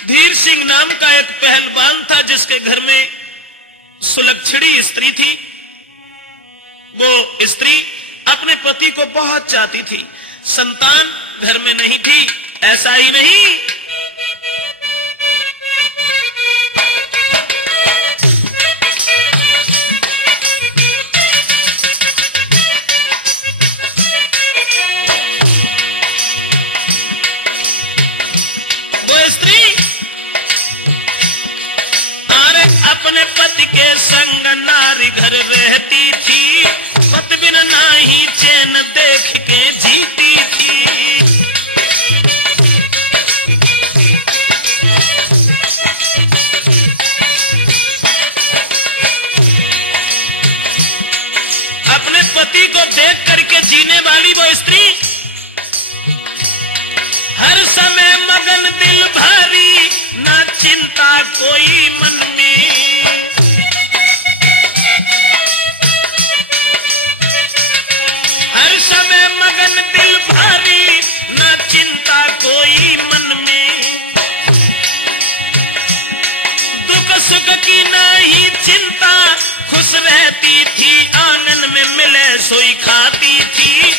धीर सिंह नाम का एक पहलवान था जिसके घर में सुलक्षणी स्त्री थी। वो स्त्री अपने पति को बहुत चाहती थी। संतान घर में नहीं थी। ऐसा ही नहीं, वो स्त्री अपने पति के संग नारी घर रहती थी। पति बिन नाही चैन देख के जीती थी। अपने पति को देख करके जीने वाली वो स्त्री हर समय मगन दिल भारी, ना चिंता कोई मन में। हर समय मगन दिल भारी, ना चिंता कोई मन में। दुख सुख की नहीं चिंता, खुश रहती थी। आंगन में मिले सोई खाती थी।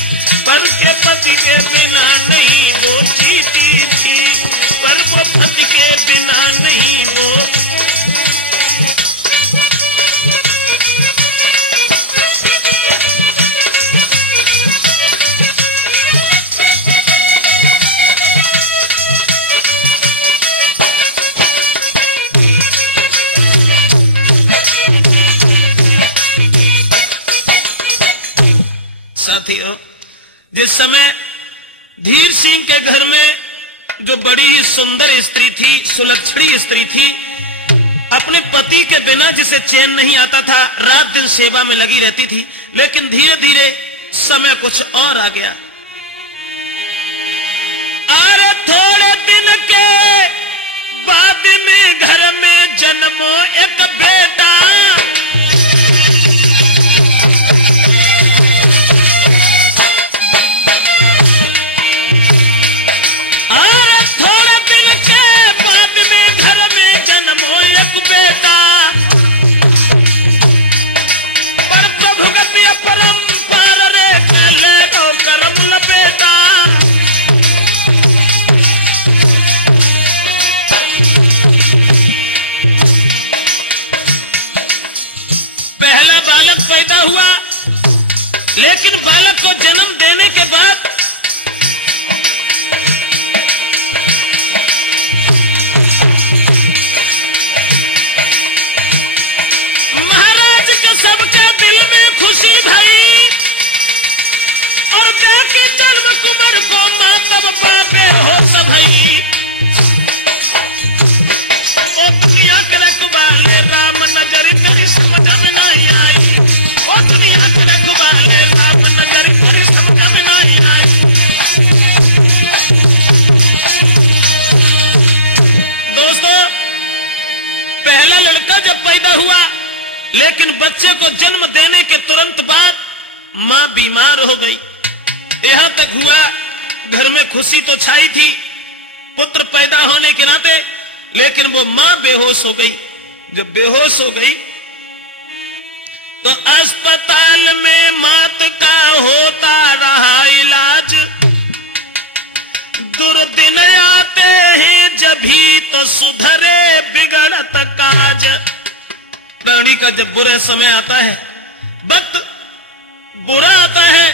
पर के पति के बिना नहीं वो जीती थी। पर वो पति के बिना नहीं वो। साथियों, जिस समय धीर सिंह के घर में जो बड़ी ही सुंदर स्त्री थी, सुलक्षणी स्त्री थी, अपने पति के बिना जिसे चैन नहीं आता था, रात दिन सेवा में लगी रहती थी। लेकिन धीरे धीरे समय कुछ और आ गया। अरे थोड़े दिन के बाद में घर में जन्मो एक बेटा। पैदा हुआ, लेकिन बालक को जन्म देने के बाद महाराज के सबके दिल में खुशी भई। और देखे जन्म कुमार को मां तब बापे हो सभई। ओ दुनिया के रखवाले राम नजर करी समझ में नहीं आई। दोस्तों, पहला लड़का जब पैदा हुआ, लेकिन बच्चे को जन्म देने के तुरंत बाद मां बीमार हो गई। यहां तक हुआ घर में खुशी तो छाई थी पुत्र पैदा होने के नाते, लेकिन वो मां बेहोश हो गई। जब बेहोश हो गई तो अस्पताल में मौत का होता रहा इलाज। दुर्दिन आते हैं जभी तो सुधरे बिगड़त काज। प्राणी का जब बुरा समय आता है, वक्त बुरा आता है,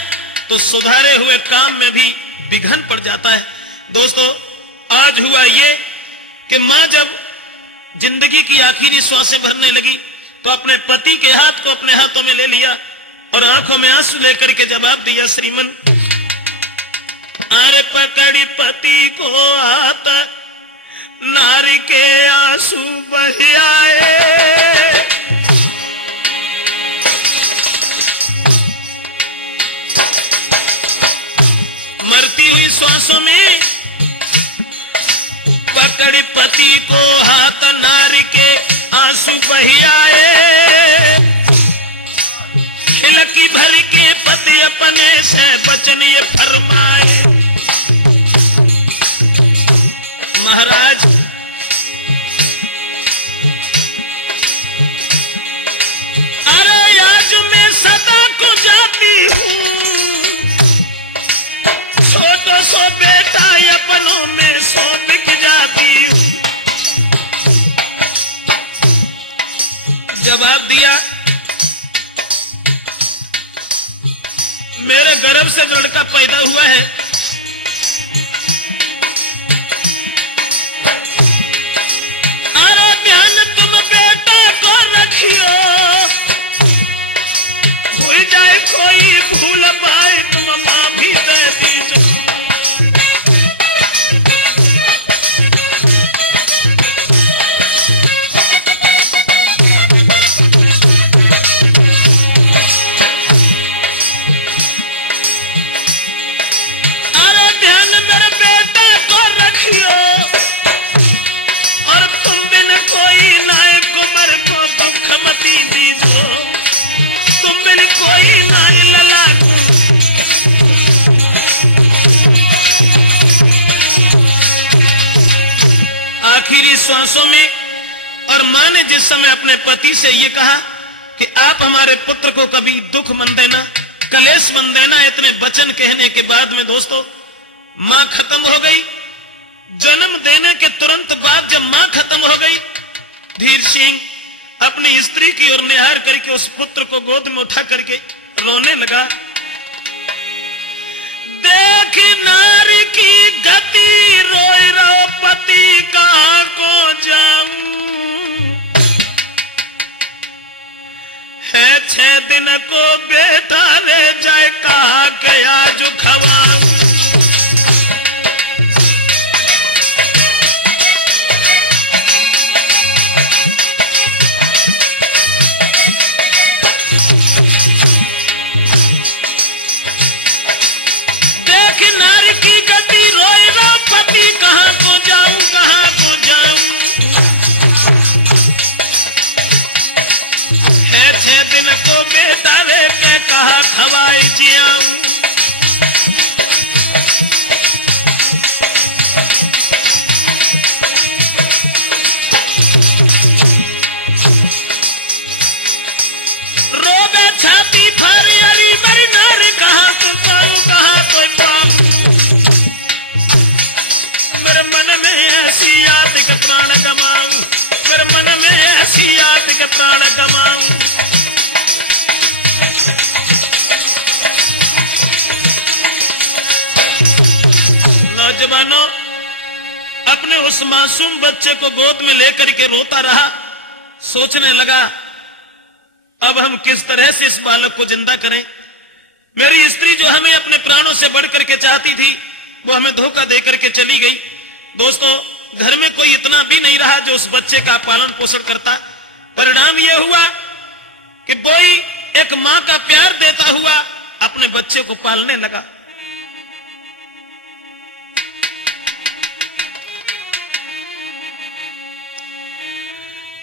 तो सुधारे हुए काम में भी विघन पड़ जाता है। दोस्तों, आज हुआ ये कि मां जब जिंदगी की आखिरी श्वासें भरने लगी तो अपने पति के हाथ को अपने हाथों में ले लिया और आंखों में आंसू लेकर के जवाब दिया, श्रीमन अरे पकड़ी पति को हाथ, नारी के आंसू बह आए। मरती हुई श्वासों में पकड़ी पति को हाथ, नारी के आंसू बह आए। खिलकी भर के पति अपने से वचन ये फरमाए, महाराज दिया, मेरे गर्भ से जो लड़का पैदा हुआ है अरे ध्यान तुम बेटा को रखियो, हो जाए कोई भूल भाई तुम मां भी दे दीजो। आखिरी श्वासों में और मां ने जिस समय अपने पति से यह कहा कि आप हमारे पुत्र को कभी दुख मन देना, कलेश मन देना, इतने वचन कहने के बाद में दोस्तों मां खत्म हो गई। जन्म देने के तुरंत बाद जब मां खत्म हो गई, धीर सिंह अपनी स्त्री की ओर निहार करके उस पुत्र को गोद में उठा करके रोने लगा। देख नारी की गति, रोई रो पति कहां को जाऊं, है 6 दिन को बेटा रे जाए, कहा के आज खवाऊं। कहां को जाऊं, कहां को जाऊं, है 6 दिन को बेटा रे के कहा खवाई जियाऊं। रोबे छाती फर अरी मरी नारी, कहां तो पाऊं, कहां तो पाऊं, मेरे मन में ऐसी याद के प्राण गमाऊं, मेरे मन में ऐसी याद के प्राण गमाऊं। नौजवानों अपने उस मासूम बच्चे को गोद में लेकर के रोता रहा, सोचने लगा अब हम किस तरह से इस बालक को जिंदा करें। मेरी स्त्री जो हमें अपने प्राणों से बढ़ करके चाहती थी वो हमें धोखा देकर के चली गई। दोस्तों घर में कोई इतना भी नहीं रहा जो उस बच्चे का पालन पोषण करता। परिणाम यह हुआ कि बोई एक मां का प्यार देता हुआ अपने बच्चे को पालने लगा।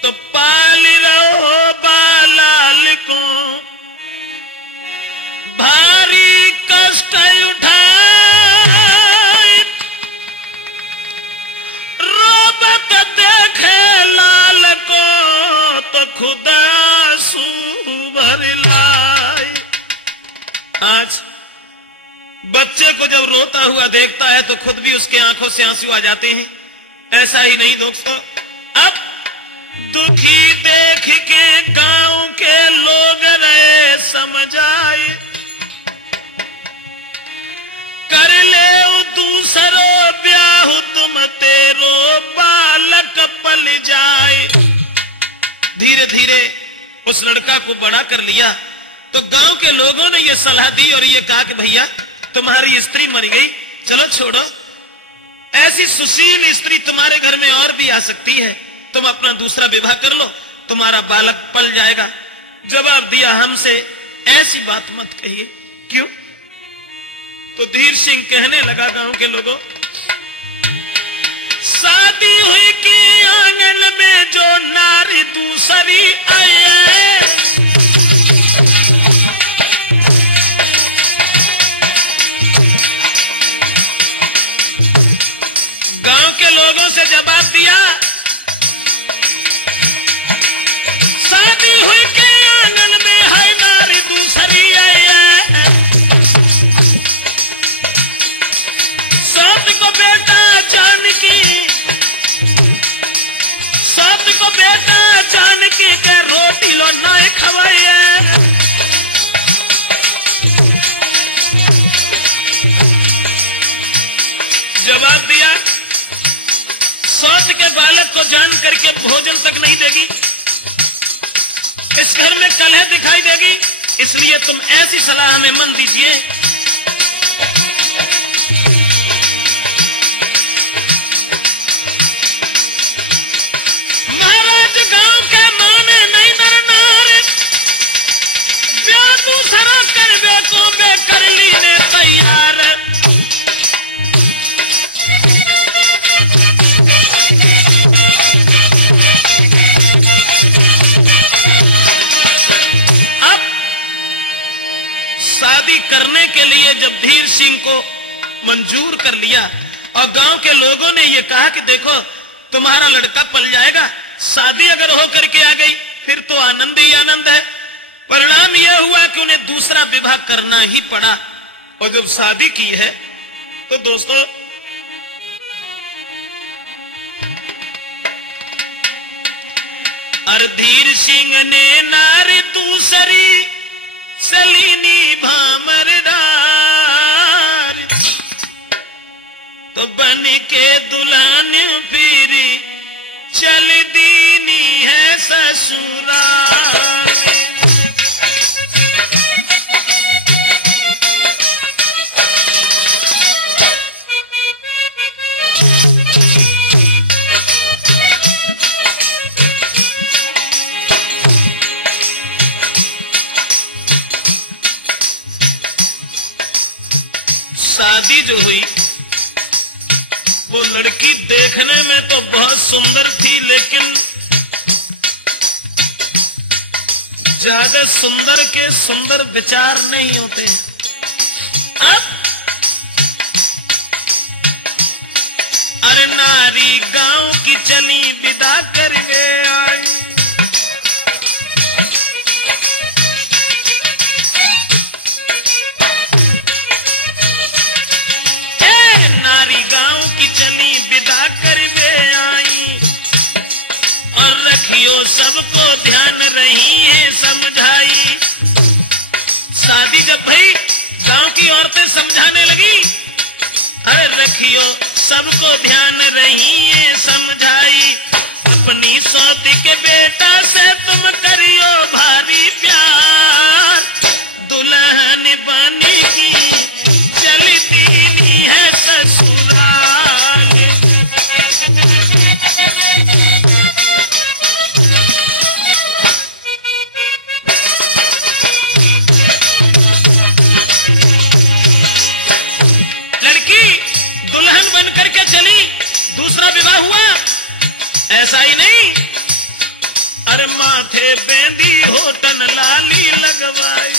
तो पाल रहो बालाल को, भारी कष्ट उठा देखे लाल को, तो खुद आंसू भर लाई। आज बच्चे को जब रोता हुआ देखता है तो खुद भी उसके आंखों से आंसू आ जाते हैं। ऐसा ही नहीं दोस्तों, अब दुखी देख के गांव के लोग रहे समझाए, कर ले दूसरो ब्याह तुम तेरो बालक पल जाए। धीरे धीरे उस लड़का को बड़ा कर लिया तो गांव के लोगों ने यह सलाह दी और यह कहा कि भैया तुम्हारी स्त्री मर गई, चलो छोड़ो, ऐसी सुशील स्त्री तुम्हारे घर में और भी आ सकती है, तुम अपना दूसरा विवाह कर लो, तुम्हारा बालक पल जाएगा। जवाब दिया हमसे ऐसी बात मत कहिए। क्यों? तो धीर सिंह कहने लगा गांव के लोगों, शादी हुई कि आंगन में जो नारी दूसरी आए, गांव के लोगों से जवाब दिया, शादी हुई कि आंगन में है नारी दूसरी आए, सौत को बेटा जानकी और ना खवाइए। जवाब दिया, सौत के बालक को जान करके भोजन तक नहीं देगी, इस घर में कलह दिखाई देगी, इसलिए तुम ऐसी सलाह हमें मन दीजिए। महाराज गांव के माने नहीं नर नार, ब्याह दूसरा कर बे को बे कर लीने तैयार। शादी करने के लिए जब धीर सिंह को मंजूर कर लिया और गांव के लोगों ने यह कहा कि देखो तुम्हारा लड़का पल जाएगा, शादी अगर हो करके आ गई फिर तो आनंद ही आनंद है। परिणाम यह हुआ कि उन्हें दूसरा विवाह करना ही पड़ा और जब शादी की है तो दोस्तों धीर सिंह ने नारी दूसरी सलीनी भामर डार, तो बन के दुल्हन फिर चल दीनी है ससुराल। शादी जो हुई वो लड़की देखने में तो बहुत सुंदर थी, लेकिन ज्यादा सुंदर के सुंदर विचार नहीं होते। अब अरे नारी गांव की चली विदा करवे आई, चली विदा करवे आई और रखियो सबको ध्यान रही है समझाई। शादी जब भई गांव की औरतें समझाने लगी, अरे रखियो सबको ध्यान रही है समझाई। अपनी सौती के बेटा से तुम करियो भारी प्यार, दुल्हन बनी की चल दीनी है ससुराल। दुल्हन बन करके चली, दूसरा विवाह हुआ। ऐसा ही नहीं, अरे माथे बेंदी होटन लाली लगवाई।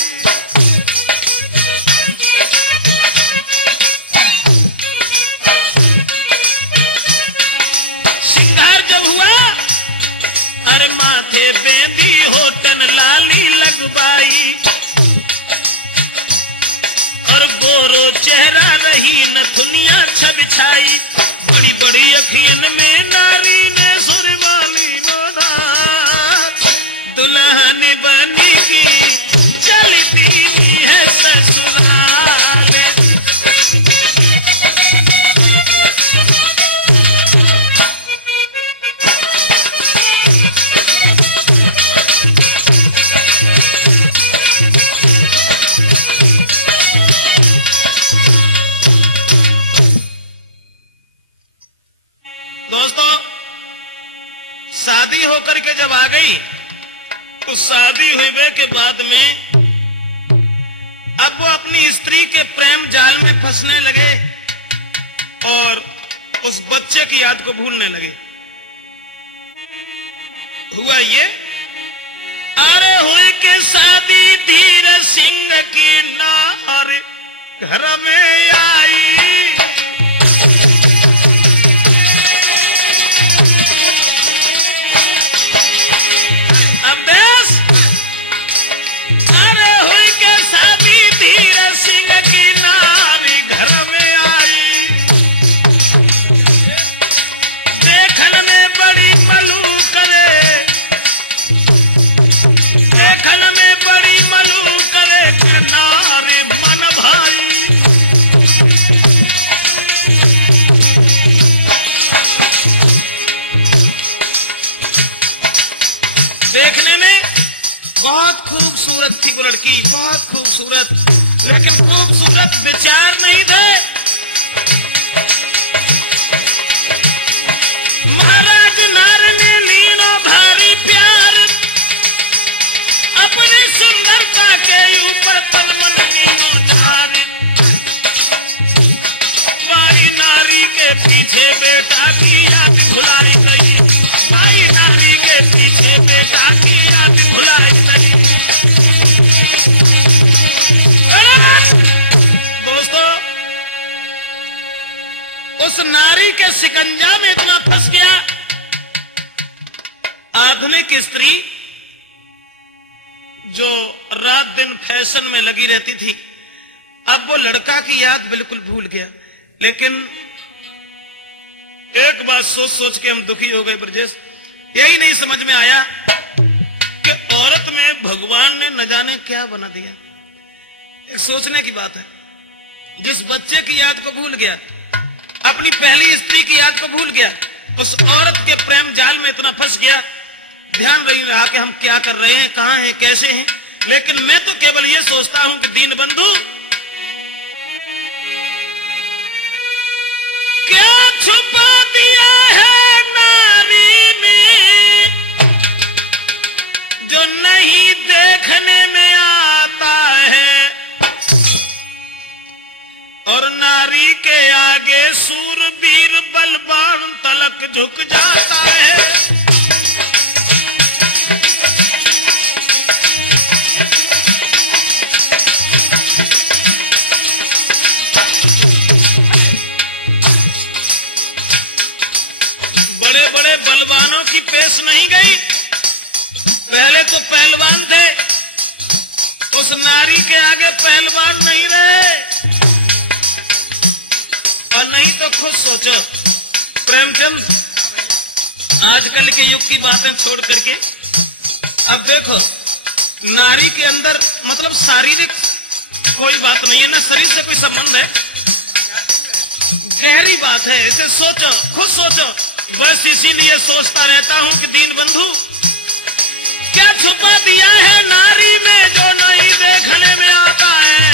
श्रृंगार जब हुआ, अरे माथे बेंदी होटन लाली लगवाई और गोरो चेहरा रही नथुनिया छबिछाई। बड़ी बड़ी अखियन में नारी ने सुरमाली नोदार, दुल्हन बनी की चल दीनी है ससुराल। दोस्तों शादी होकर के जब आ गई तो शादी हुए के बाद में अब वो अपनी स्त्री के प्रेम जाल में फंसने लगे और उस बच्चे की याद को भूलने लगे। हुआ ये, अरे हुई के शादी धीर सिंह की नार घर में आई। बहुत खूबसूरत थी वो लड़की, बहुत खूबसूरत, लेकिन खूबसूरत विचार नहीं थे। महाराज नार ने लीनो भारी प्यार, अपनी सुंदरता के ऊपर तन मन लीनो जार। बाई नारी के पीछे बेटा की याद भुलाई गई, बाई नारी के पीछे बेटा की याद भुलाई गई। दोस्तों, उस नारी के शिकंजा में इतना फंस गया। आधुनिक स्त्री जो रात दिन फैशन में लगी रहती थी, अब वो लड़का की याद बिल्कुल भूल गया। लेकिन एक बात सोच सोच के हम दुखी हो गए ब्रजेश, यही नहीं समझ में आया कि औरत में भगवान ने न जाने क्या बना दिया। एक सोचने की बात है, जिस बच्चे की याद को भूल गया, अपनी पहली स्त्री की याद को भूल गया, उस औरत के प्रेम जाल में इतना फंस गया, ध्यान नहीं रहा कि हम क्या कर रहे हैं, कहां हैं, कैसे हैं। लेकिन मैं तो केवल यह सोचता हूं कि दीन बंधु, क्या छुपा दिया है नारी में जो नहीं देखने में आता है, और नारी के आगे सूरवीर बलवान तलक झुक जाता है। बड़े बड़े बलवानों की पेश नहीं गई, पहले तो पहलवान थे, उस नारी के आगे पहलवान नहीं रहे। और नहीं तो खुद सोचो प्रेमचंद, आजकल के युग की बातें छोड़ करके अब देखो, नारी के अंदर मतलब शारीरिक कोई बात नहीं है ना, शरीर से कोई संबंध है, गहरी बात है। इसे सोचो, खुद सोचो। बस इसीलिए सोचता रहता हूं कि दीन बंधु, क्या छुपा दिया है नारी में जो नहीं देखने में आता है।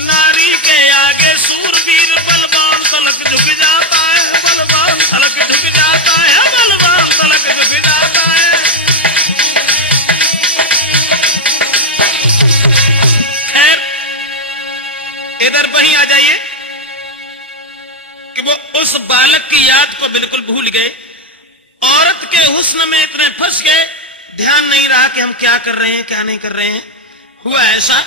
नारी के आगे सूरवीर बलवान तलक झुक जाता है, बलवान तलक झुक जाता है, बलवान तलक झुक जाता है। खैर, इधर वहीं आ जाइए कि वो उस बालक की याद को बिल्कुल भूल गए, औरत के हुस्न में इतने फंस गए, ध्यान नहीं रहा कि हम क्या कर रहे हैं, क्या नहीं कर रहे हैं। हुआ ऐसा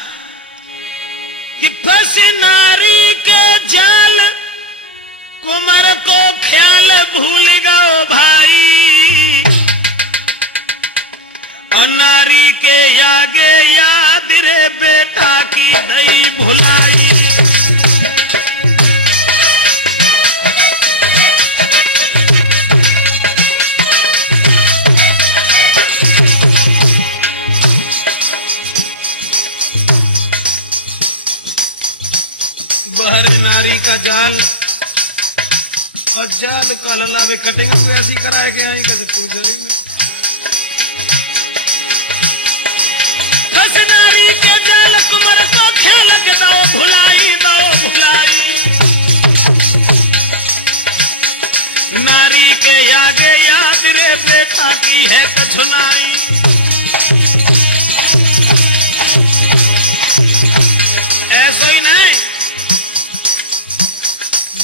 कि फंसी नारी के जाल, कुमार को ख्याल भूल गओ भाई, और नारी के आगे याद रे बेटा की दई भुलाई। बहरे नारी का जाल, और जाल का लला वे कटिंग को ऐसी कराए गए हैं, कैसे पूछो ही नहीं। फंस नारी के जाल, कुमार को ख्याल के दो भुलाई, दो भुलाई। नारी के आगे याद रे बेटा की है कछुनाई। ऐसा ही नहीं,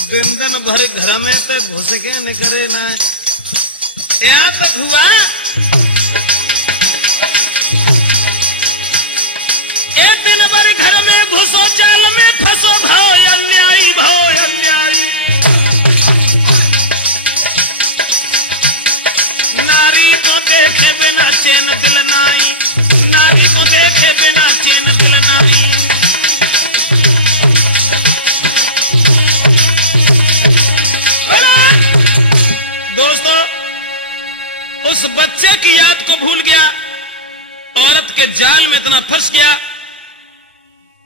दिन दिन भर घर में तो घुस के निकले ना, यहां तक हुआ एक दिन भर घर में घुसो, जाल में फंसो, भाव अन्यायी, भाव अन्यायी। नारी को देखे बिना चैन दिल नाई, नारी को देखे बिना चैन दिल नाई। उस बच्चे की याद को भूल गया, औरत के जाल में इतना फंस गया,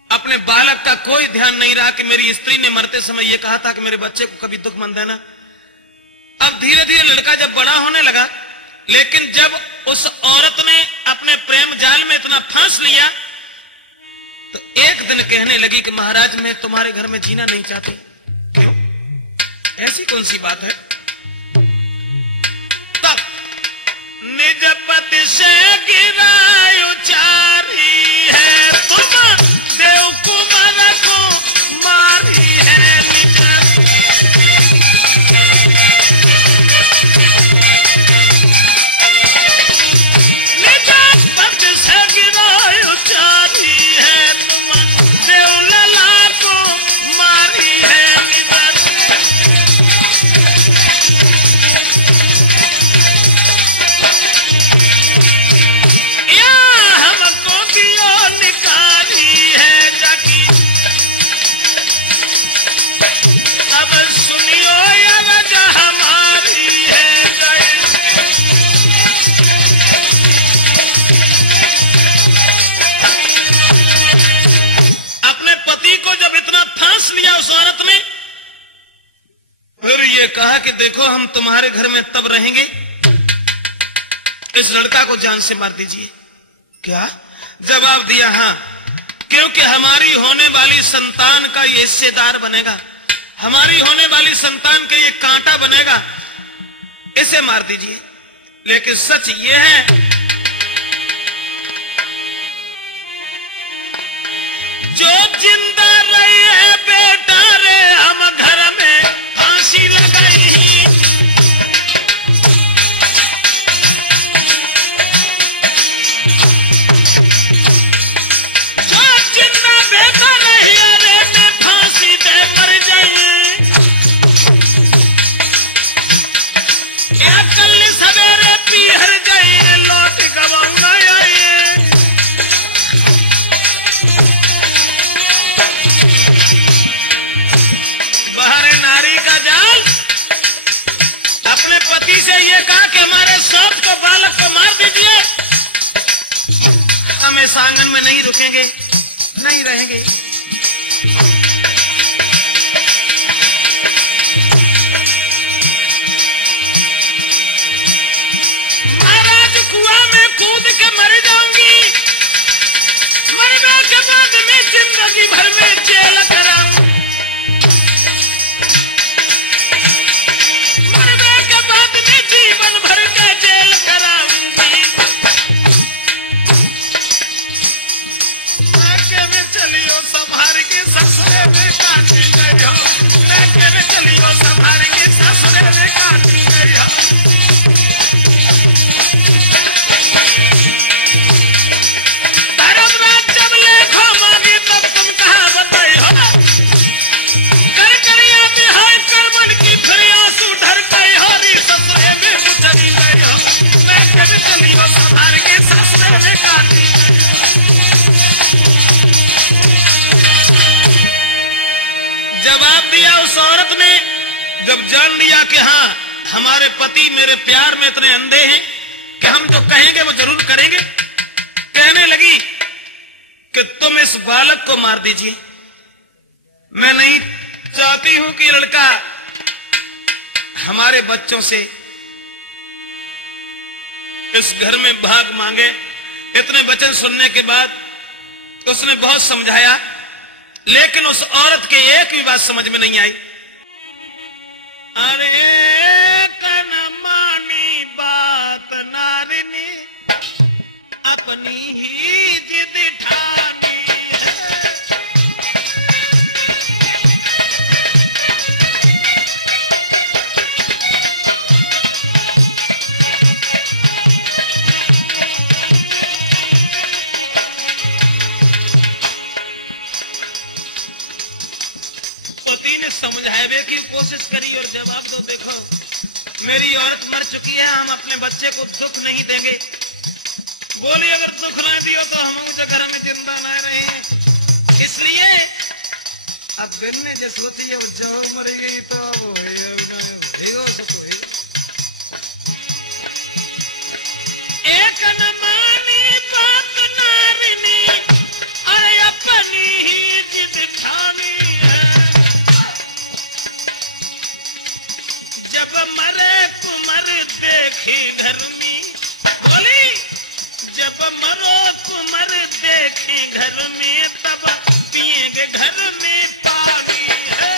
अपने बालक का कोई ध्यान नहीं रहा कि मेरी स्त्री ने मरते समय यह कहा था कि मेरे बच्चे को कभी दुख मत देना। अब धीरे धीरे लड़का जब बड़ा होने लगा, लेकिन जब उस औरत ने अपने प्रेम जाल में इतना फांस लिया तो एक दिन कहने लगी कि महाराज मैं तुम्हारे घर में जीना नहीं चाहती। क्यों? ऐसी कौन सी बात है? तब निज पति से गिरा उचारी है, तुम देव कुमार को मारी है। निज पति से गिरा उचारी है, तुम देव लला को मारी है। सुनियो या राजा हमारी है जय। अपने पति को जब इतना फांस लिया उस औरत ने, फिर ये कहा कि देखो हम तुम्हारे घर में तब रहेंगे, इस लड़का को जान से मार दीजिए। क्या जवाब दिया? हां, क्योंकि हमारी होने वाली संतान का ये हिस्सेदार बनेगा, हमारी होने वाली संतान के लिए कांटा बनेगा, इसे मार दीजिए। लेकिन सच यह है जो जिंदा रही है बेटा रे हम घर में फांसी लगाई। जो जिंदा बेटा रही रे मैं फांसी दे मर जाई। सवेरे पीहर गए लौट गवाऊना आए। बाहर नारी का जाल अपने पति से ये कहा कि हमारे सौत को बालक को मार दीजिए, हम इस आंगन में नहीं रुकेंगे, नहीं रहेंगे। कुआं में कूद के मर जाऊंगी, मरने के बाद में जिंदगी भर में जेल कराऊं। मरने के बाद में जीवन भर के जेल कराऊंगी। मैके में चलियो संभार के ससुरे में काटी गई हो, मैके में चलियो संभार के ससुरे में काटी गई हो। जवाब दिया उस औरत ने, जब जान लिया कि हां हमारे पति मेरे प्यार में इतने अंधे हैं कि हम जो कहेंगे वो जरूर करेंगे, कहने लगी कि तुम इस बालक को मार दीजिए। मैं नहीं चाहती हूं कि लड़का हमारे बच्चों से इस घर में भाग मांगे। इतने वचन सुनने के बाद उसने बहुत समझाया, लेकिन उस औरत के एक भी बात समझ में नहीं आई। अरे कन मानी बात नारिनी अपनी ही जिद ठानी है। पति ने समझावे की कोशिश करी और जवाब दो, देखो मेरी औरत मर चुकी है, हम अपने बच्चे को दुख नहीं देंगे। बोली अगर दुख ना दियो तो हम उस घर में जिंदा ना रहे। इसलिए अब दिन ने जो सोची है जो मर गई तो अब होएगा सुख होएगा। एक न मानी बात नारिनी अरे अपनी ही जिद ठानी है। जब मरे कुमर देखे घर में मरो कुमर देखें घर में, तब पिएंगे घर में पानी है।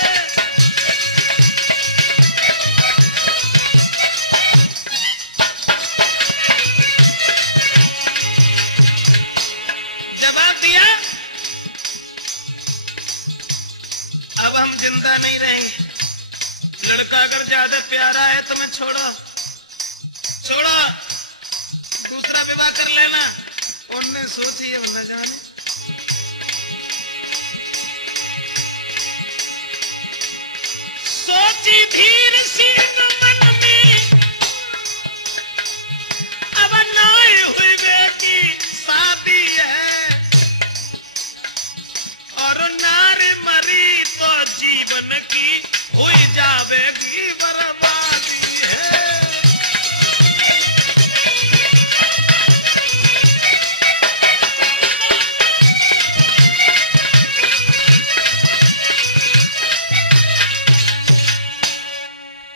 जवाब दिया, अब हम जिंदा नहीं रहेंगे। लड़का अगर ज्यादा प्यारा है तो मैं छोड़ो, दूसरा विवाह कर लेना। उनने सोची अब न जाने। सोची धीर सिंह मन में, अब नई हुई बेटी शादी है, और नारी मरी तो जीवन की हुई जावेगी बर्बादी है।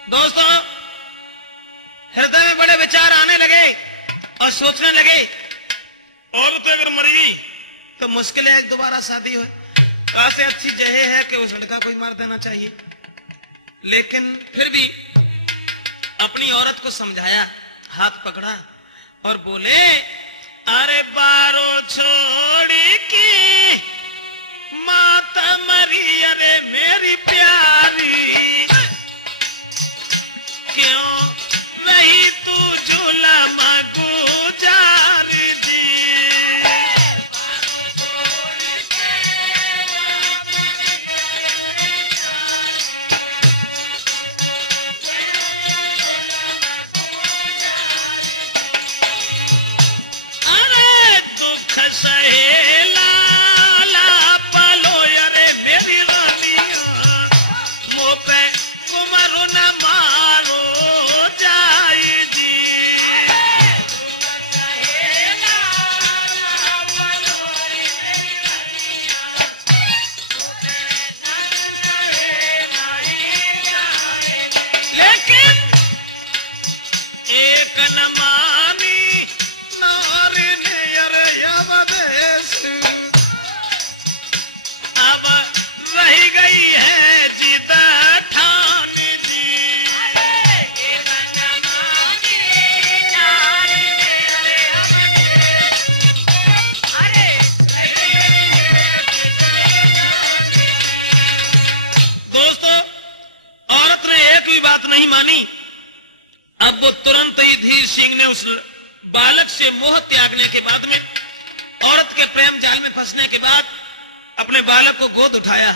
दोस्तों, हृदय में बड़े विचार आने लगे और सोचने लगे, औरत अगर मर गई तो मुश्किल है दोबारा शादी हो। तो ऐसे अच्छी जगह है कि उस लड़का को ही मार देना चाहिए। लेकिन फिर भी अपनी औरत को समझाया, हाथ पकड़ा और बोले, अरे बारो छोड़ी की माता मरी, अरे मेरी प्यारी, क्यों रही तू जुलम गुजार दी। अरे दुख सहेला पालो, अरे मेरी रानिया, मुँह पे कुमारो न मारो जाई जी। लेकिन एक न मानी नारी ने, अरे अवदेश अब रह गई है जिद ठान दी। दोस्तों, औरत ने एक भी बात नहीं मानी। अब वो तुरंत ही धीर सिंह ने उस बालक से मोह त्यागने के बाद में, औरत के प्रेम जाल में फंसने के बाद, अपने बालक को गोद उठाया।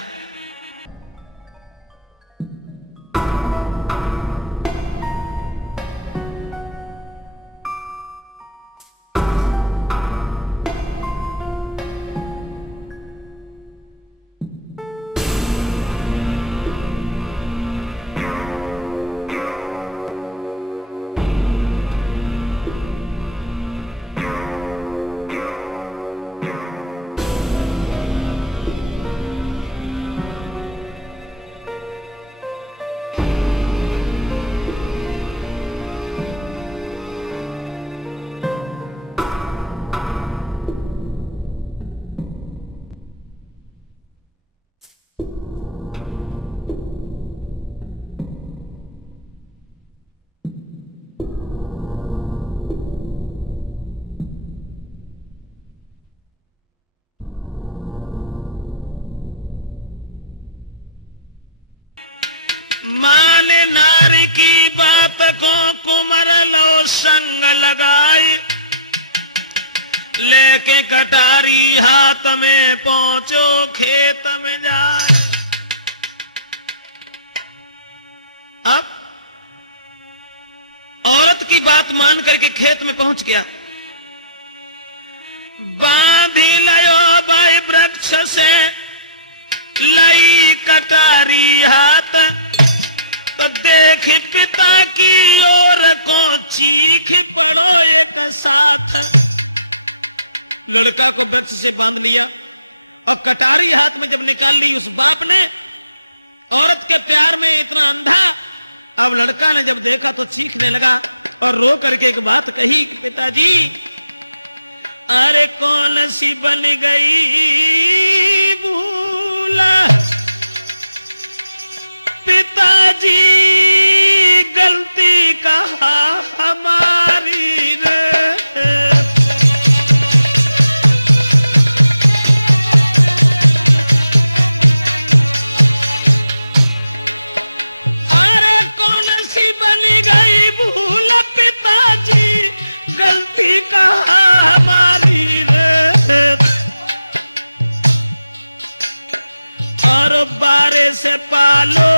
माने नारी की बात को कुमर लो संग लगाई, लेके कटारी हाथ में पहुंचो खेत में जाए। अब औरत की बात मान करके खेत में पहुंच गया। बांधी लयो भाई वृक्ष से लई कटारी हाथ, तो देख पिता की ओर को चीख पड़ो एक साथ। लड़का को वृक्ष से बांध लिया और कटारी हाथ में जब निकाल ली उस बाप ने, औरत के प्यार में इतना अंधा। अब लड़का ने जब देखा तो चीखने लगा और रो करके एक बात कही, पिताजी अरे कौन सी बन गई भूला पिताजी, गलती कहा हमारी रे। अरे कौन सी बन गई भूल पिताजी, गलती कहा हमारी रे। और बारे से पालो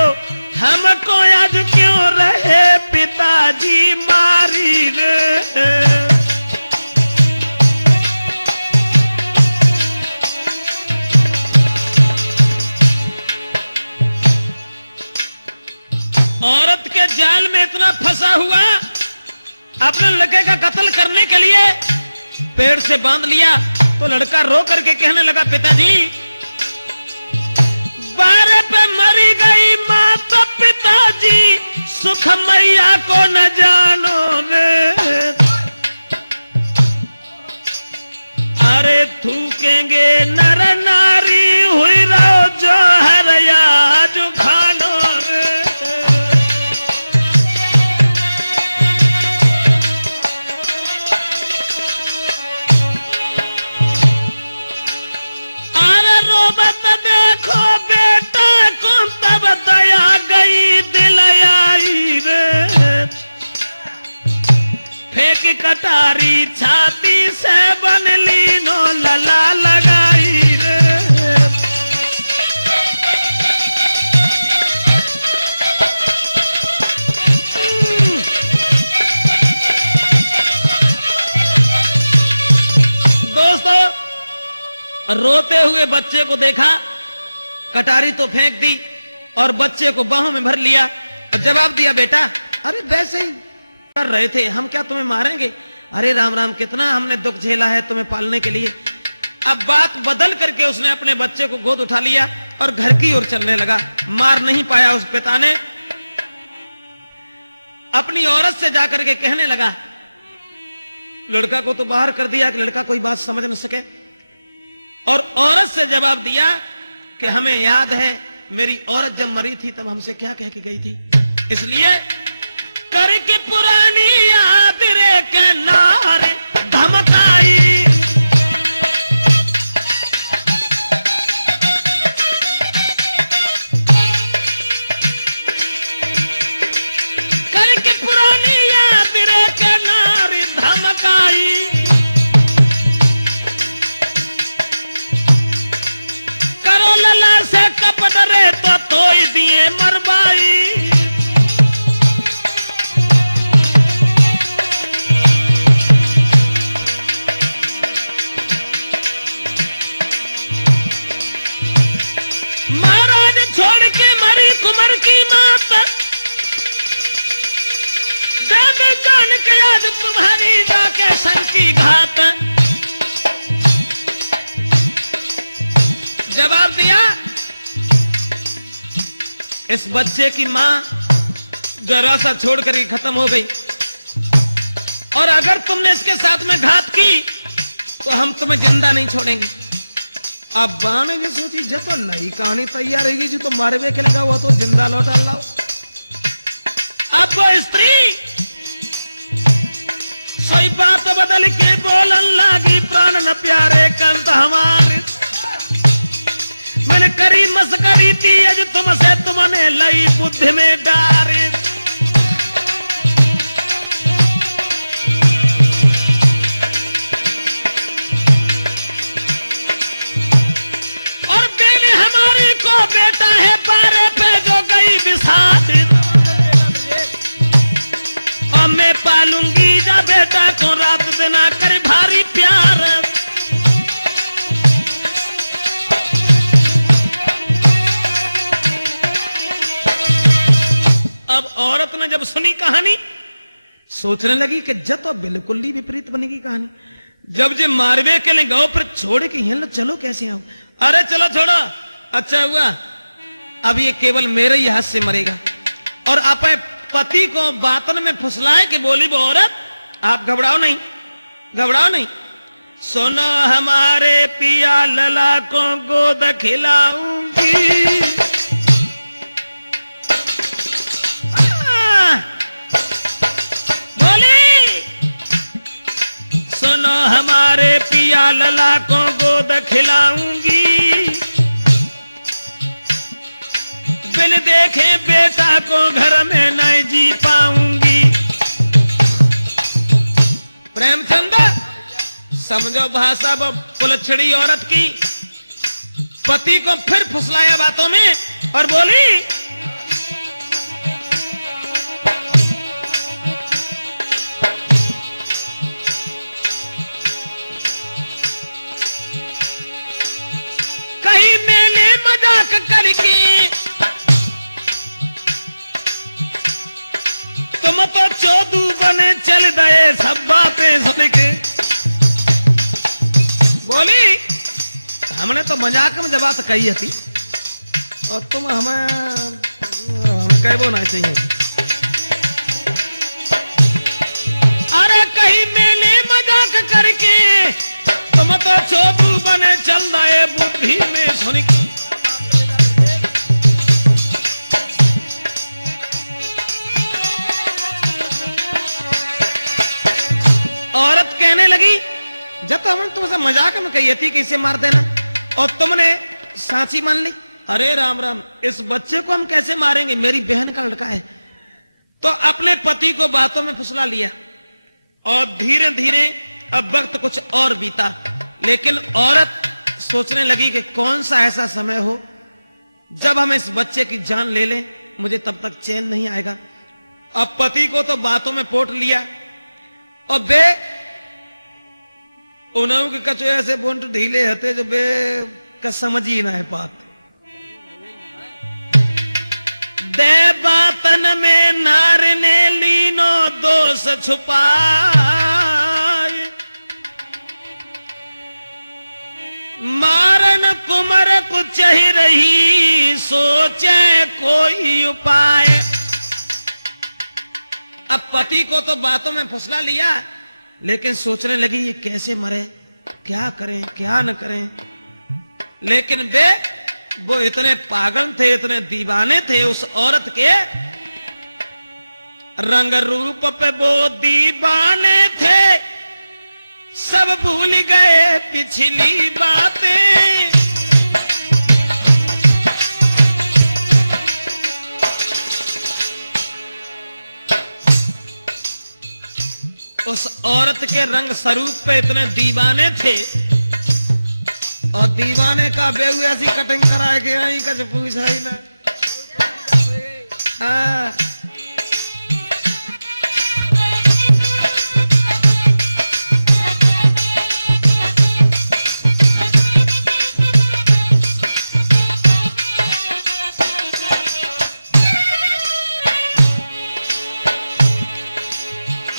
हमको आज क्यों रहे पिताजी मारी रे। औरत के जाल में इतना फंसा हुआ, अपने लड़के का कत्ल करने के लिए पेड़ से बांध लिया। तो लड़का रो करके कहने लगा, पिताजी बारे पे मरी गई माँ तो पिताजी, सुख मैया को न जानो रे। अरे थूकेंगे नर नारी, हुई रहो जो हरया जो खानो रे। अरे रोबत देखो बेटा को, तब दया गई दिल आई रे। फेंक कटारी छाती से बन ली नो लला लगाई रे। दोस्तों, रोते हुए बच्चे को देखा, कटारी तो फेंक दी और बच्चे को बाहों में भर लिया और जवाब दिया, बेटा अरे वैसे ही कर रहे थे, हम क्या तुम्हें मारेंगे। अरे राम राम, कितना हमने दुख झेला है तुम्हें पालने के लिए। अब बात बदल करके उसने अपने बच्चे को गोद उठा लिया और घर की ओर चलने लगा। मार नहीं पाया उस पिता ने, अपनी औरत से जाकर के कहने लगा, लड़का को तो बाहर कर दिया कि लड़का कोई बात समझ न सके। और औरत से जवाब दिया कि हमें याद है मेरी औरत जब मरी थी तब हमसे क्या कह के गई थी, इसलिए करके पुरानी याद रे के नारे धमकाई। करके पुरानी याद रे के नारे धमकाई। करो लला से कपट रे तो तोय दिए मरबाई। छोड़ के मरी कुमर की मात, दर्द जान के आज तुम्हारी जाके शंकी घात। जवाब दिया, इस बच्चे की मां जरा सा छोड़ कर ही खत्म हो गई, और अगर तुमने इसके साथ में घात की तो हम तुम्हें जिंदा नहीं छोड़ेंगे। अब बाने ने सोची, जो तो नई कहानी तैयार रहेगी, जो तो मारे हुए के लगा हुआ तो जिंदा लौटा लाओ। अब वो स्त्री सोई बात बदल के बोलन लागी, प्राण न प्यारे कंत हमारे। मैंने करी मस्करी थी अज तुमसे, तुमने लई बुद्धि में डारे। बेटा है बारे पे जो गई बिसात, और मैं पालूंगी जा बेटा को रात देना कर भारी प्यार। अब औरत ने जब सुनी कहानी, सोचने लगी कि जब तो बिल्कुल ही विपरीत बनेगी कहानी। जब जे मारवे के लिए गाँव पर छोड़ के हिल चलो कैसे आओ। अरे चलो छोड़ो, अच्छा हुआ अब ये केवल मेरे ही हाथ से मरेगा। और अपने पति को बातन में फुसलाए कि बोली वो औरत, आप घबराओ नहीं, घबराओ नहीं, सुनो हमारे पिया लला को गोद खिलाऊंगी। बोली, सुनो हमारे पिया लला को गोद खिलाऊंगी। बिन देखे बेटा को घर में नहीं जी पाऊंगी। प्रेमचंद, समझो भाषा वो पुलछड़ी औरत की। पति को फिर फुसलाया बातों में और बोली, कहीं मैंने मजाक करके तुम तो चौदू बने चल गए सब बातें सुन के। बोली, हमने तो मजाक में जब बात कही थी और तुम हमें कहबो ना चाहिए। अरे कहीं मैंने मजाक करके तुम तो चौदू बने चल गए बुद्धि में सुन के। औरत कहने लगी, जब तो हमने तुमसे मजाक में कही थी कि इसे मार देना और तुमने सांची मान ली। अरे राम राम, इस बच्चे को हम कैसे मारेंगे, मेरी बहन का लड़का है। तो अपने पति को बातों में फुसला लिया और धीरे धीरे अब वक्त कुछ और बीता। लेकिन औरत सोचने लगी कि कौन सा ऐसा समय हो जब हम इस बच्चे की जान ले लें, मुझे तब तक चैन नहीं आएगा। अब पति को तो बातों में पोट लिया और बे उन्हों के कचो ऐसे बोंट ढीले हते जो बे का समझ ही ना है पाते। दे बातन में नार ने लीनो दोष छुपाए, मारन कुमर को चही रही सोचे कोई उपाय। अब पति को तो बातों में फुसला लिया, लेकिन सोचने लगी ये कैसे मरे, क्या करें क्या न करें। लेकिन वे वो इतने पागल थे, इतने दीवाने थे उस औरत के रंग रूप पे, वो दीवाने थे, सब भूल गए पिछली बातें। उस औरत के रंग स्वरूप पे इतने दीवाने थे और दीवाने का बेहू ऐसी कटिंग कराए के आई कुछ पूछा ही ना। हाँ।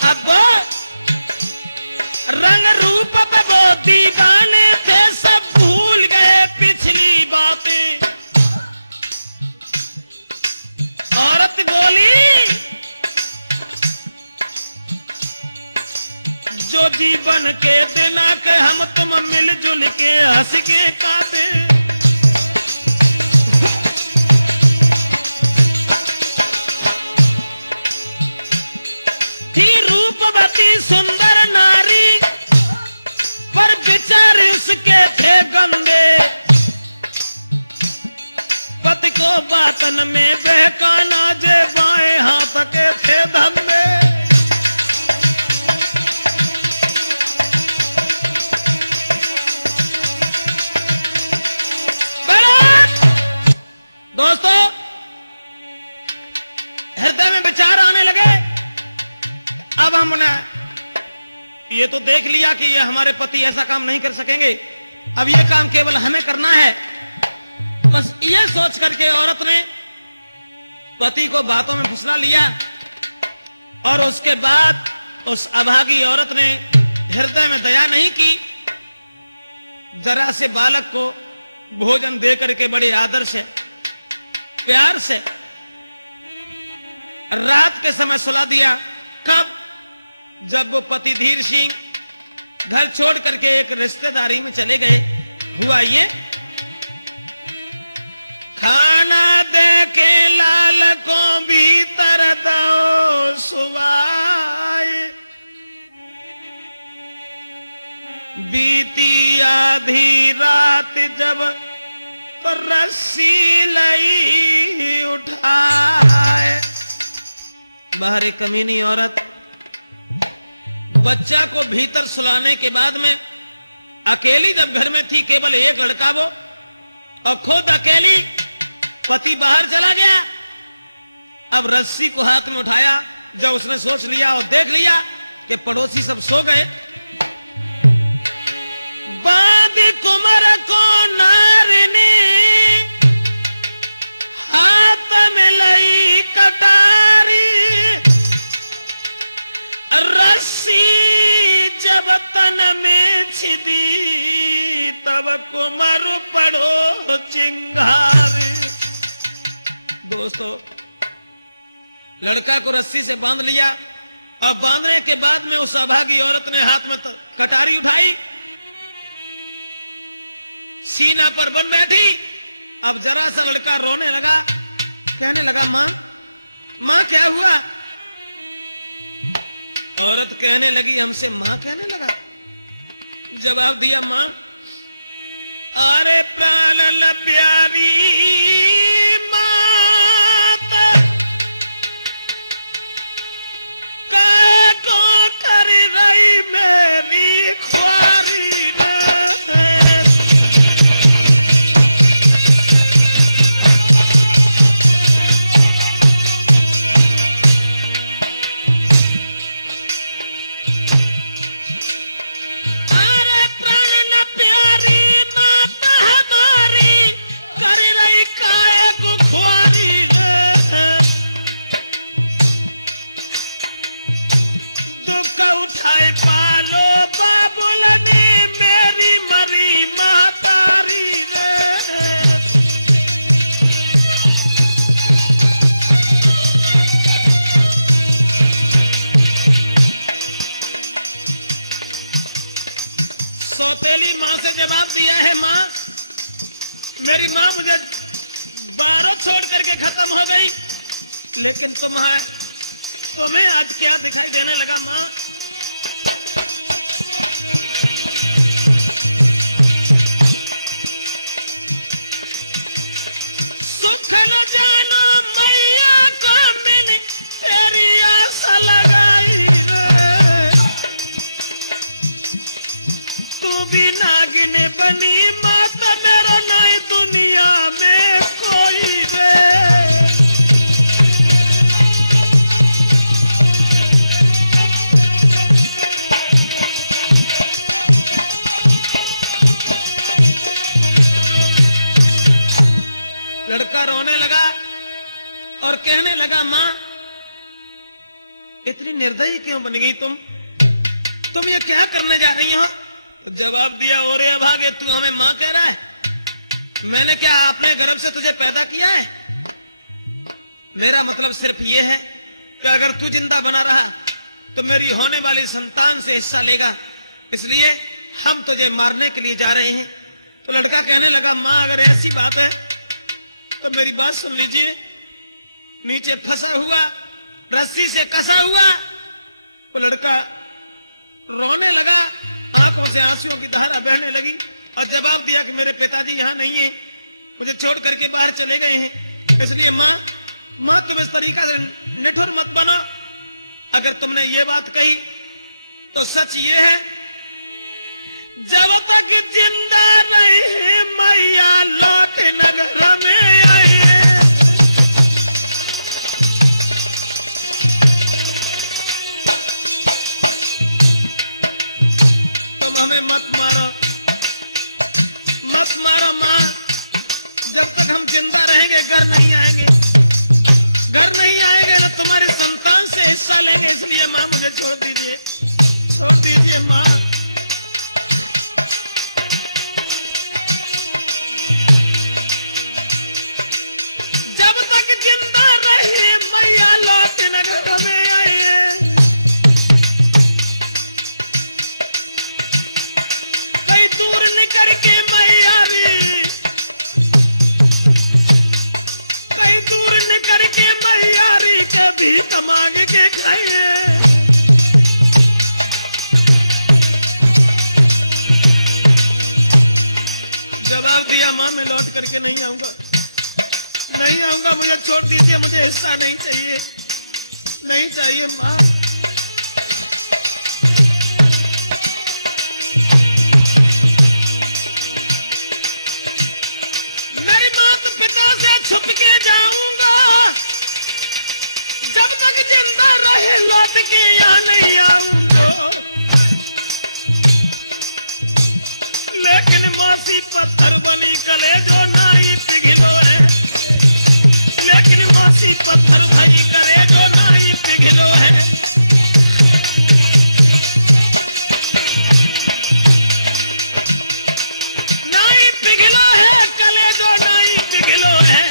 अब रंग रूप पे वो दीवाने थे, सब भूल गए पिछली बातें। औरत बोली, जो जीवन के दिन के हम तुम मिलजुल के हंस के काटे। थी रूपवती सुंदर नारी, पर विचार उसके थे गंदे। पति को बातन में बहकाना, जे बाएं हाथ के थे धंधे। दोस्तों, हृदय में विचार आने लगे। अब हमने ये तो देख लिया कि ये हमारे पति ऐसा काम नहीं कर सकेंगे, अब ये काम केवल हमें करना है। बस ये सोच करके औरत ने पति को बातों में फुसला लिया और उसके बाद उस अभागी औरत ने हृदय में दया नहीं की। जरा से बालक को भोजन दे करके बड़े आदर से प्यार से रात के समय सुला दिया। कब? जब वो पति धीर सिंह घर छोड़ करके एक रिश्तेदारी में चले गए। हुआ ये, खाना दे के लाल को भीतर दो सुवाए, बीती आधी रात जब रस्सी लई उठाए। बाहर एक कमीनी औरत बच्चा को भीतर सुलाने के बाद में अकेली जब घर में थी, केवल एक लड़का वो, और खुद अकेली, पति बाहर चला गया। अब रस्सी को हाथ में उठाया, जब उसने सोच लिया और देख लिया कि पड़ोसी सब सो गए, बाद कुमर को नारने हाथ में लई कटारी, रस्सी जब तन में छिदी तब कुमर पड़ो चिंगारी। दोस्तों, लड़का को रस्सी से बांध लिया और बांधने के बाद में उस अभागी औरत ने हाथ में कटारी उठाई, सीना पर बन बैठी। अब जरा सा लड़का रोने लगा, कहने लगा, मां मां क्या हुआ? औरत कहने लगी, हमसे मां कहने लगा? जवाब दिया, मां अरे प्राण प्यारी मात को कर रही मेरी ख्वारी रे। सौतेली मां से जवाब दिया है, मां मेरी मां मुझे बारह छोड़ करके खत्म हो गई, लेकिन तुम्हें आज क्या दिखाई देने लगा? मां सुख न जानो मैया को मैंने तेरी आशा लगाई रे, तू भी नागिन बनी माता मेरा नहीं दुनिया में कोई रे। लड़का रोने लगा और कहने लगा, मां इतनी निर्दयी क्यों बन गई तुम ये क्या करने जा रही हो? तो जवाब दिया, ओरे अभागे तू हमें मां कह रहा है? मैंने क्या अपने गर्भ से तुझे पैदा किया है? मेरा मतलब सिर्फ ये है कि अगर तू जिंदा बना रहा तो मेरी होने वाली संतान से हिस्सा लेगा, इसलिए हम तुझे मारने के लिए जा रहे हैं। तो लड़का कहने लगा, मां अगर ऐसी बात है तो मेरी बात सुन लीजिए। नीचे फंसा हुआ, रस्सी से कसा हुआ वो लड़का रोने लगा, आंखों से आंसुओं की धारा बहने लगी और जवाब दिया कि मेरे पिताजी यहां नहीं है, मुझे छोड़ करके बाहर चले गए हैं, इसलिए मां तुम इस तरीका से निठुर मत बनो। अगर तुमने ये बात कही तो सच ये है, जब तक जिंदा रहे मैया लौट नगर में आए। तुम हमें मत मारो मां, जब तक हम जिंदा रहेंगे घर नहीं आएंगे ना तुम्हारी संतान से हिस्सा लेंगे, इसलिए मां मुझे छोड़ दीजिए मां। जब तक जिंदा रहे मैया लौट नगर में आए, दिया माँ, मैं लौट करके नहीं आऊंगा, नहीं आऊंगा, मुझे छोड़ दीजिए, मुझे हिस्सा नहीं चाहिए, नहीं चाहिए माँ। मेरी माता पिता से छुप के जाऊंगा, जब तक जिंदा रहे लौट के यहाँ नहीं आऊंगा। लेकिन मासी पत्थर बनी कले जो नाई पिघलो है, लेकिन मासी पत्थर भई करे जो नाई पिघलो है। नाई पिघलो है कले जो नाई पिघलो है,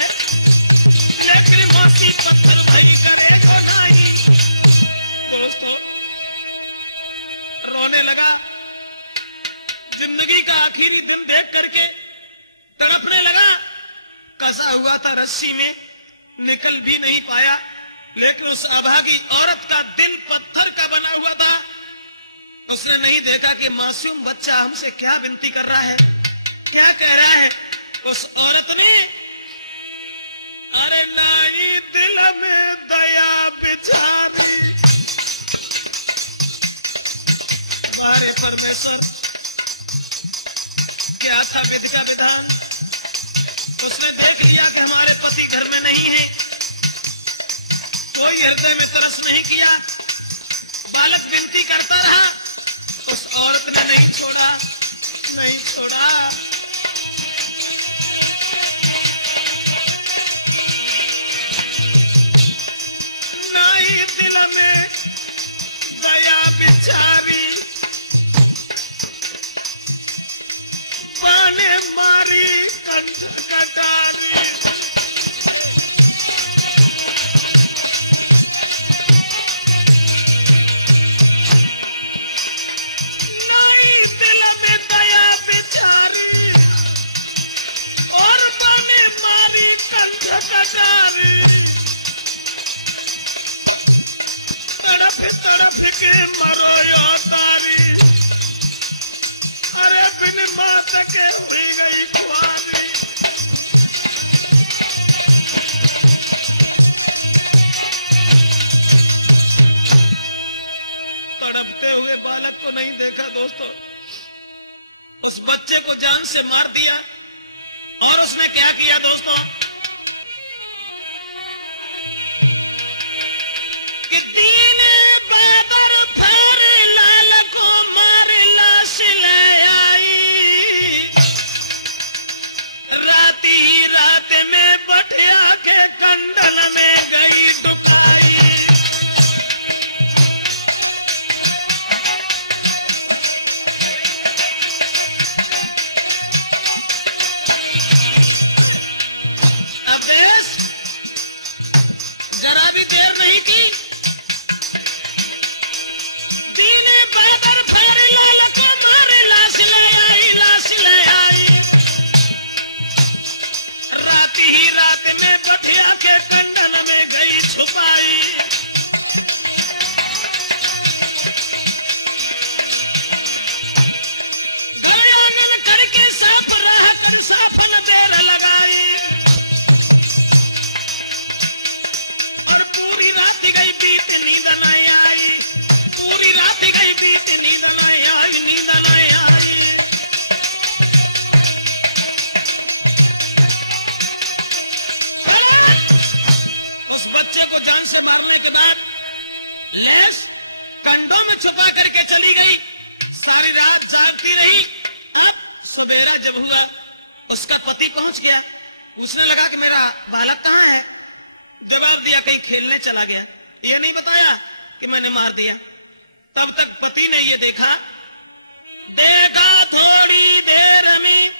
लेकिन मासी पत्थर भई करे जो नाई। दोस्तों रोने लगा, जिंदगी का आखिरी दिन देख करके तड़पने लगा। कसा हुआ था रस्सी में, निकल भी नहीं पाया, लेकिन उस अभागी औरत का दिल पत्थर का बना हुआ था। उसने नहीं देखा कि मासूम बच्चा हमसे क्या विनती कर रहा है, क्या कह रहा है। उस औरत ने, अरे नाई दिल में दया बिचारी, बारे परमेश्वर क्या था विधि का विधान। उसने देख लिया कि हमारे पति घर में नहीं है, कोई हृदय में तरस नहीं किया, बालक विनती करता रहा, उस औरत ने नहीं छोड़ा, नहीं छोड़ा। नाई दिल में दया बिचारी, बाने मारी कंठ कटारी। नाई दिल में दया बिचारी और बाने मारी कंठ कटारी। तड़प तड़प के मरो यो तारी, अरे बिन मात के हुई गई खुआरी। तड़पते हुए बालक को नहीं देखा दोस्तों, उस बच्चे को जान से मार दिया। और उसने क्या किया दोस्तों कि दीन बाबर फर लाल को मार लाश ले आई। रात ही रात में बठिया के कंडल में गई डुकाई। अब देश जरा भी देर नहीं की, दीने बाबर फर लाल को मार लाश ले आई, लाश ले आई। रात ही रात में बठिया के कंडन में गई छुपाई। घर आंगन करके साफ रह कर साफन देर लगाई। और पूरी रात गई बीत नींद नहीं आई, पूरी रात गई बीत नींद नहीं आई, नींद नहीं आई। उस बच्चे को जान से मारने के बाद लैस कंडों में छुपा करके चली गई। सारी रात जागती रही। अब सवेरा जब हुआ, उसका पति पहुंच गया, पूछने लगा कि मेरा बालक कहां है। जवाब दिया कहीं खेलने चला गया, यह नहीं बताया कि मैंने मार दिया। तब तक पति ने यह देखा थोड़ी देर में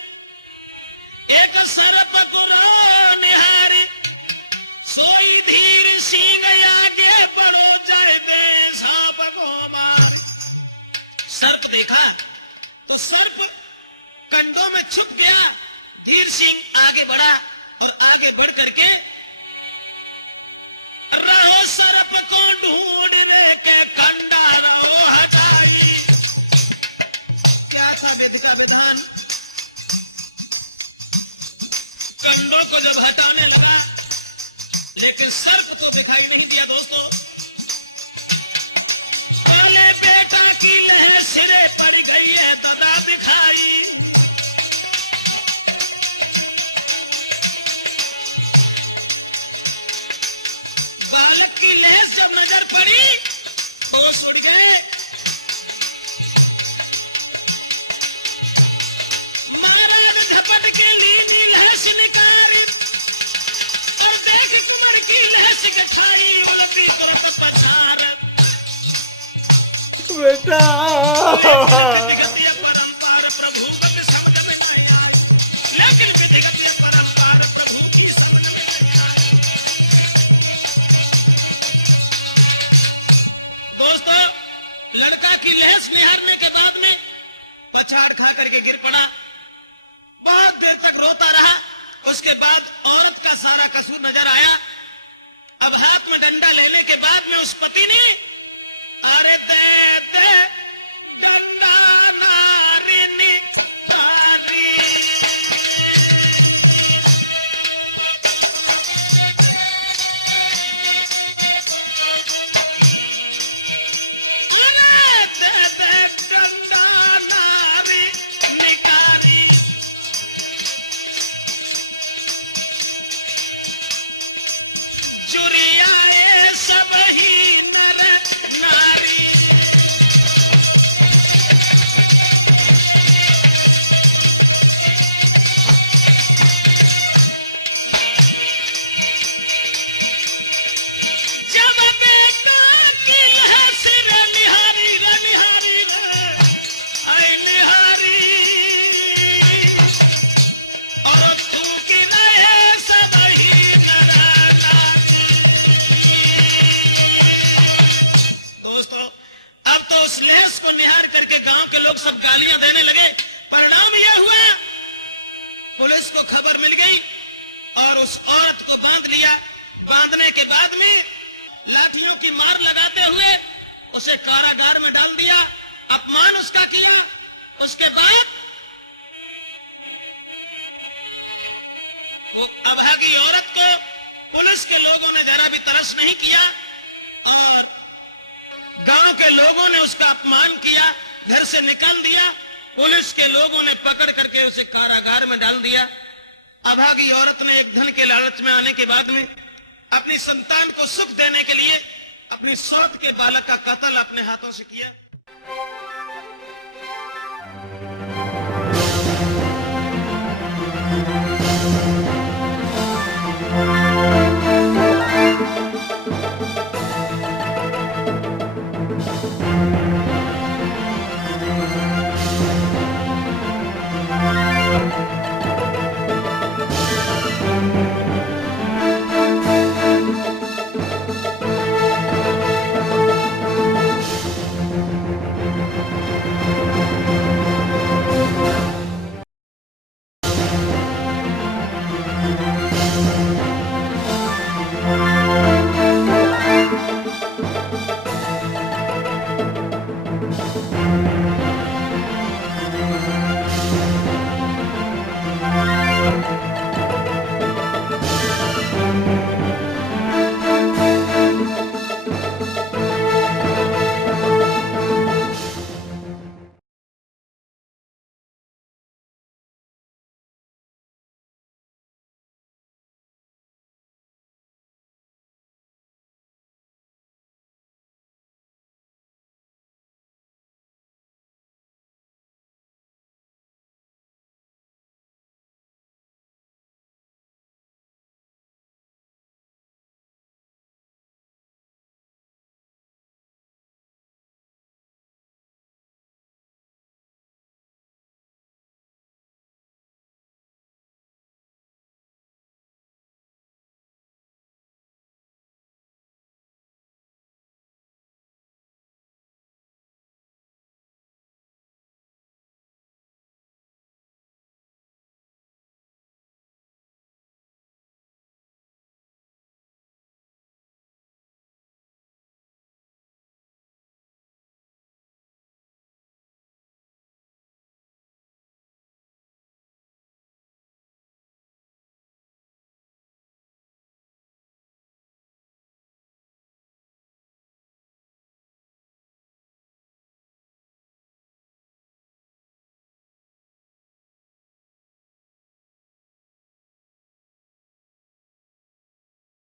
एक सर्प को निहारी। सोई धीर सिंह आगे बढ़ो जाए दे सांप को मारे। सर्प देखा तो सर्प कंडों में छुप गया। धीर सिंह आगे बढ़ा और आगे बढ़ करके रहो सर्प को ढूंढ रे के कंडा रहो हटाई। क्या था विधि का विधान। कंडों को जब हटाने लगा, लेकिन सर्प तो दिखाई नहीं दिया दोस्तों। बोले बेटा की लहर सिरे पड़ गई है, दादा दिखाई। बालक की लहर जब नजर पड़ी, होश उड़ गए। महाराज झपट के लीनी लहस निकारी, और देख कुमर की लहस के खाई, उलटी तुरंत पछार। लेकिन विधिगत परंपार प्रभु गति समझ में नहीं आई, लेकिन विधिगत परंपार प्रभु की समझ में नहीं आई। दोस्तों, लड़का की लहस निहारने के बाद में पछाड़ खा करके गिर पड़ा, बहुत देर तक रोता रहा। उसके बाद औरत का सारा कसूर नजर आया। अब हाथ में डंडा लेने के बाद में उस पति ने, अरे दे दे डंडा नारी निकारी, अरे दे दे डंडा नारी निकारी। जुरियाए सब ही नर नारी, जब बेटा की लहस रे निहारी रे निहारी रे हाय निहारी, और थूक रहे सब ही नर नारी। दोस्तों, अब तो उस लहस को निहार करके गांव के लोग सब गालियां देने लगे। परिणाम यह हुआ, पुलिस को खबर मिल गई और उस औरत को बांध लिया। बांधने के बाद में लाठियों की मार लगाते हुए उसे कारागार में डाल दिया, अपमान उसका किया। उसके बाद वो अभागी औरत को पुलिस के लोगों ने जरा भी तरस नहीं किया, और गांव के लोगों ने उसका अपमान किया, घर से निकाल दिया। पुलिस के लोगों ने पकड़ करके उसे कारागार में डाल दिया। अभागी औरत ने एक धन के लालच में आने के बाद में अपनी संतान को सुख देने के लिए अपनी सौत के बालक का कत्ल अपने हाथों से किया।